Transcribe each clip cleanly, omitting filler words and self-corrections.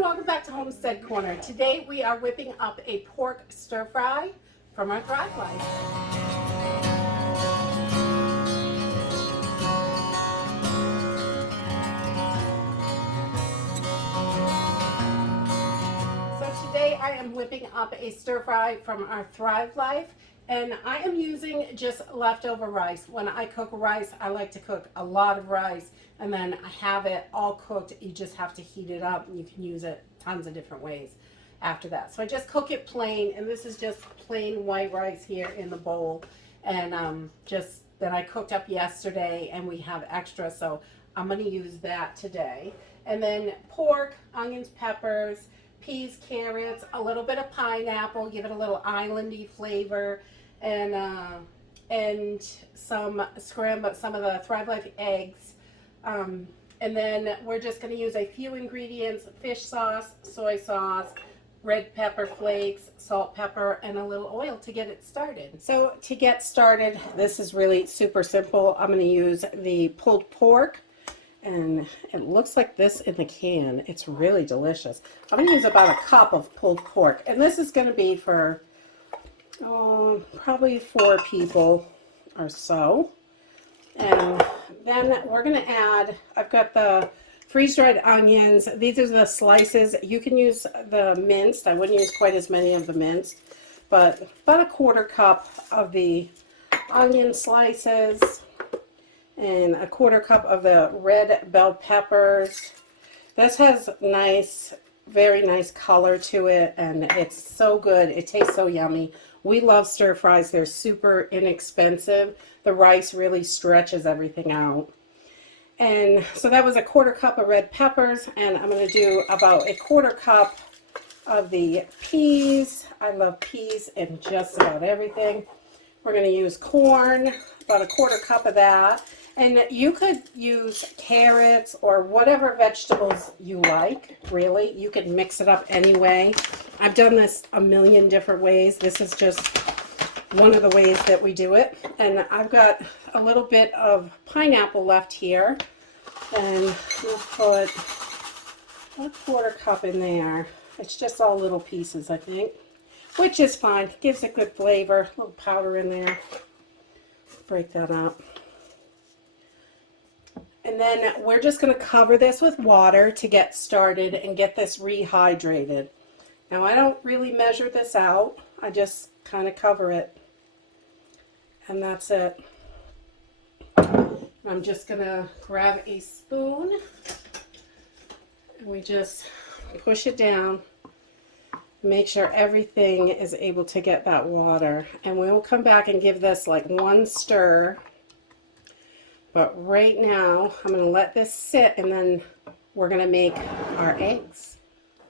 Welcome back to Homestead Corner. Today we are whipping up a pork stir fry from our Thrive Life. So today I am whipping up a stir fry from our Thrive Life, and I am using just leftover rice. When I cook rice, I like to cook a lot of rice and then I have it all cooked. You just have to heat it up and you can use it tons of different ways after that. So I just cook it plain, and this is just plain white rice here in the bowl, and just that I cooked up yesterday and we have extra, so I'm going to use that today. And then pork, onions, peppers, peas, carrots, a little bit of pineapple, give it a little islandy flavor, and some of the Thrive Life eggs. And then we're just going to use a few ingredients: fish sauce, soy sauce, red pepper flakes, salt, pepper, and a little oil to get it started. So to get started, this is really super simple. I'm going to use the pulled pork, and it looks like this in the can. It's really delicious. I'm going to use about a cup of pulled pork, and this is going to be for probably 4 people or so. And then we're going to add, I've got the freeze-dried onions. These are the slices. You can use the minced. I wouldn't use quite as many of the minced, but about a 1/4 cup of the onion slices and a 1/4 cup of the red bell peppers. This has nice, very nice color to it, and it's so good. It tastes so yummy. We love stir fries. They're super inexpensive. The rice really stretches everything out. And so that was a 1/4 cup of red peppers, and I'm going to do about a 1/4 cup of the peas. I love peas in just about everything. We're going to use corn, about a 1/4 cup of that. And you could use carrots or whatever vegetables you like, really. You could mix it up anyway. I've done this a million different ways. This is just one of the ways that we do it. And I've got a little bit of pineapple left here. And we'll put a 1/4 cup in there. It's just all little pieces, I think, which is fine. It gives a good flavor. A little powder in there. Break that up. And then we're just going to cover this with water to get started and get this rehydrated. Now, I don't really measure this out. I just kind of cover it. And that's it. I'm just going to grab a spoon. And we just push it down. Make sure everything is able to get that water. And we will come back and give this like 1 stir. But right now, I'm going to let this sit, and then we're going to make our eggs.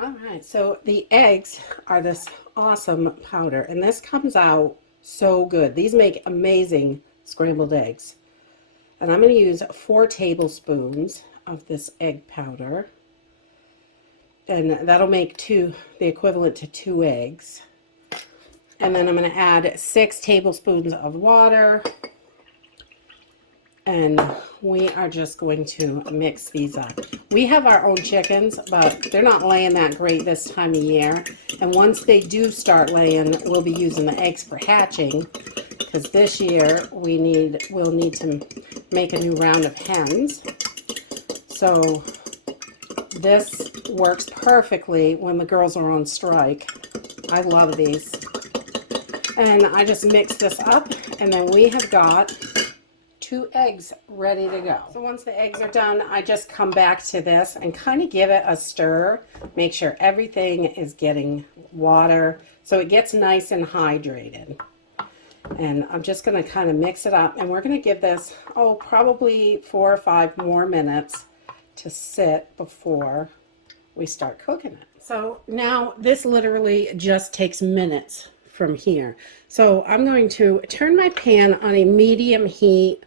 All right, so the eggs are this awesome powder, and this comes out so good. These make amazing scrambled eggs. And I'm going to use 4 tablespoons of this egg powder. And that'll make the equivalent to 2 eggs. And then I'm going to add 6 tablespoons of water. And we are just going to mix these up. We have our own chickens, but they're not laying that great this time of year. And once they do start laying, we'll be using the eggs for hatching, because this year we'll need to make a new round of hens. So this works perfectly when the girls are on strike. I love these. And I just mix this up, and then we have got 2 eggs ready to go. So once the eggs are done, I just come back to this and kind of give it a stir. Make sure everything is getting water so it gets nice and hydrated. And I'm just going to kind of mix it up, and we're going to give this, probably 4 or 5 more minutes to sit before we start cooking it. So now this literally just takes minutes from here. So I'm going to turn my pan on a medium heat,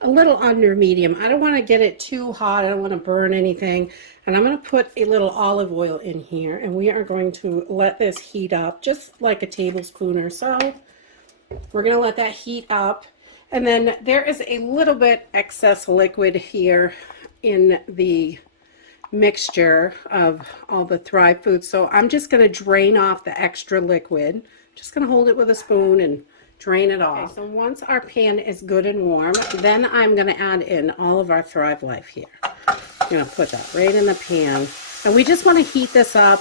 a little under medium. I don't want to get it too hot. I don't want to burn anything. And I'm going to put a little olive oil in here, and we are going to let this heat up just like a tablespoon or so. We're going to let that heat up. And then there is a little bit excess liquid here in the mixture of all the Thrive foods. So I'm just going to drain off the extra liquid. Just going to hold it with a spoon and drain it off. Okay, so once our pan is good and warm, then I'm going to add in all of our Thrive Life here. I'm going to put that right in the pan. And we just want to heat this up.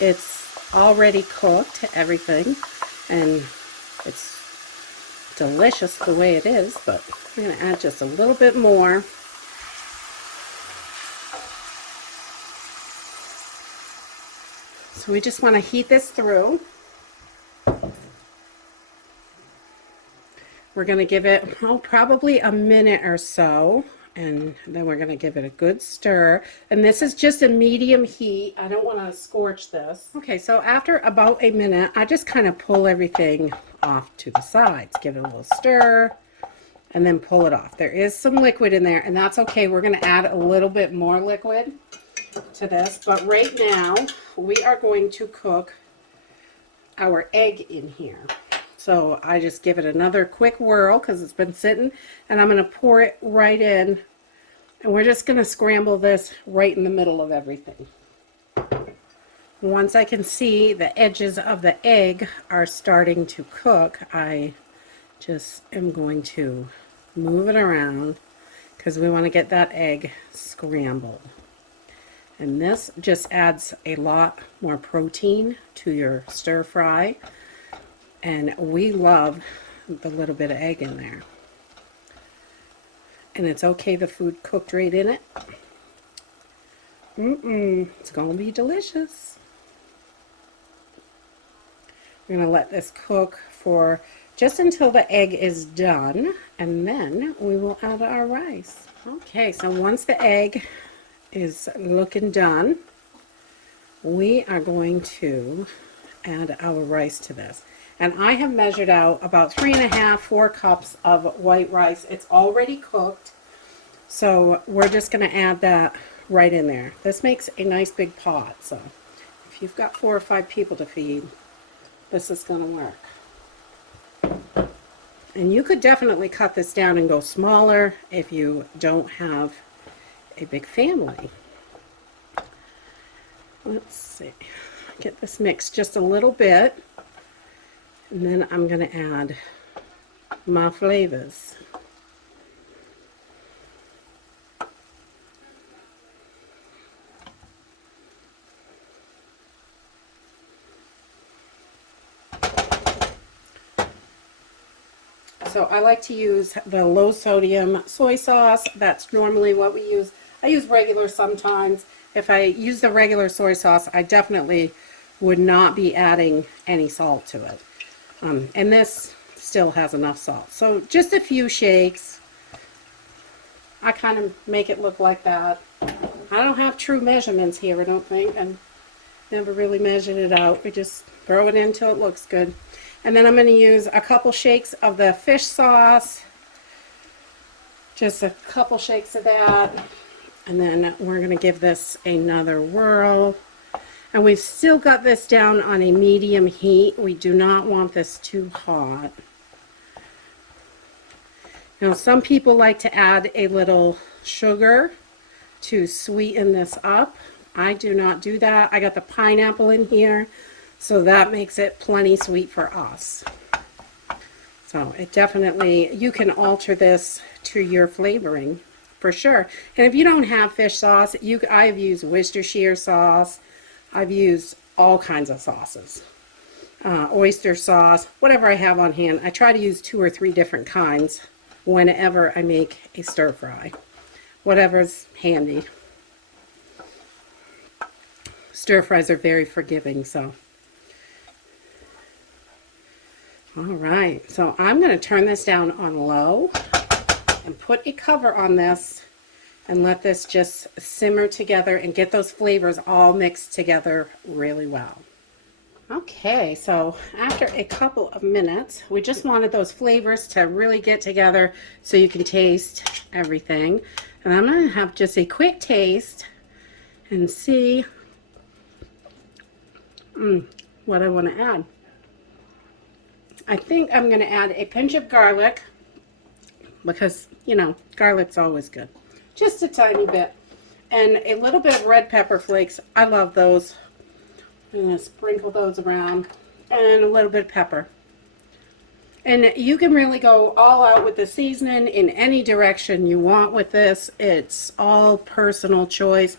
It's already cooked, everything, and it's delicious the way it is, but I'm going to add just a little bit more. So we just want to heat this through. We're going to give it, probably a minute or so, and then we're going to give it a good stir. And this is just a medium heat. I don't want to scorch this. Okay, so after about a minute, I just kind of pull everything off to the sides. Give it a little stir, and then pull it off. There is some liquid in there, and that's okay. We're going to add a little bit more liquid to this, but right now we are going to cook our egg in here. So I just give it another quick whirl because it's been sitting, and I'm going to pour it right in, and we're just going to scramble this right in the middle of everything. Once I can see the edges of the egg are starting to cook, I just am going to move it around because we want to get that egg scrambled. And this just adds a lot more protein to your stir fry. And we love the little bit of egg in there. And it's okay, the food cooked right in it. It's going to be delicious. We're going to let this cook for just until the egg is done. And then we will add our rice. Okay, so once the egg is looking done, we are going to add our rice to this. And I have measured out about 4 cups of white rice. It's already cooked, so we're just going to add that right in there. This makes a nice big pot, so if you've got 4 or 5 people to feed, this is going to work. And you could definitely cut this down and go smaller if you don't have a big family. Let's see, get this mixed just a little bit, and then I'm going to add my flavors. So I like to use the low sodium soy sauce. That's normally what we use. I use regular sometimes. If I use the regular soy sauce, I definitely would not be adding any salt to it. And this still has enough salt. So just a few shakes. I kind of make it look like that. I don't have true measurements here, I don't think, and never really measured it out. We just throw it in until it looks good. And then I'm going to use a couple shakes of the fish sauce. Just a couple shakes of that. And then we're going to give this another whirl. And we've still got this down on a medium heat. We do not want this too hot. You know, some people like to add a little sugar to sweeten this up. I do not do that. I got the pineapple in here, so that makes it plenty sweet for us. So it definitely, you can alter this to your flavoring for sure. And if you don't have fish sauce, I've used Worcestershire sauce. I've used all kinds of sauces. Oyster sauce, whatever I have on hand. I try to use 2 or 3 different kinds whenever I make a stir fry. Whatever's handy. Stir fries are very forgiving, so. All right, so I'm going to turn this down on low and put a cover on this and let this just simmer together and get those flavors all mixed together really well. Okay, so after a couple of minutes, we just wanted those flavors to really get together so you can taste everything. And I'm going to have just a quick taste and see what I want to add. I think I'm going to add a pinch of garlic because, you know, garlic's always good. Just a tiny bit. And a little bit of red pepper flakes. I love those. I'm going to sprinkle those around. And a little bit of pepper. And you can really go all out with the seasoning in any direction you want with this. It's all personal choice.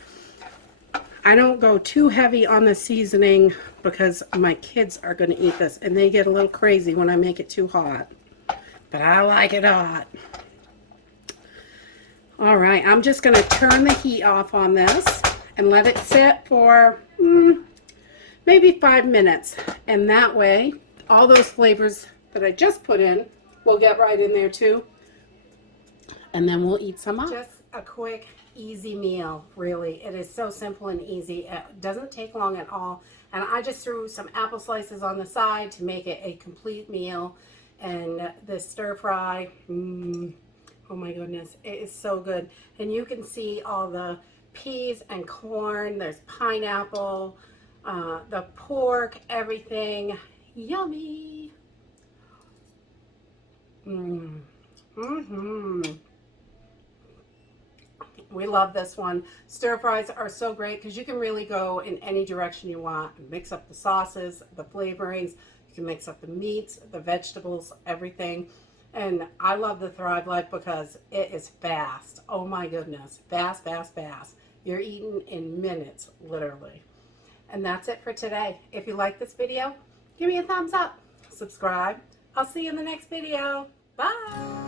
I don't go too heavy on the seasoning because my kids are going to eat this and they get a little crazy when I make it too hot. But I like it hot. All right, I'm just going to turn the heat off on this and let it sit for maybe 5 minutes. And that way, all those flavors that I just put in will get right in there too. And then we'll eat some up. Just a quick, easy meal, really. It is so simple and easy. It doesn't take long at all. And I just threw some apple slices on the side to make it a complete meal. And the stir fry, oh my goodness, it is so good. And you can see all the peas and corn. There's pineapple, the pork, everything. Yummy. We love this one. Stir fries are so great because you can really go in any direction you want. Mix up the sauces, the flavorings. You can mix up the meats, the vegetables, everything. And I love the Thrive Life because it is fast. Oh my goodness. Fast, fast, fast. You're eating in minutes, literally. And that's it for today. If you like this video, give me a thumbs up. Subscribe. I'll see you in the next video. Bye.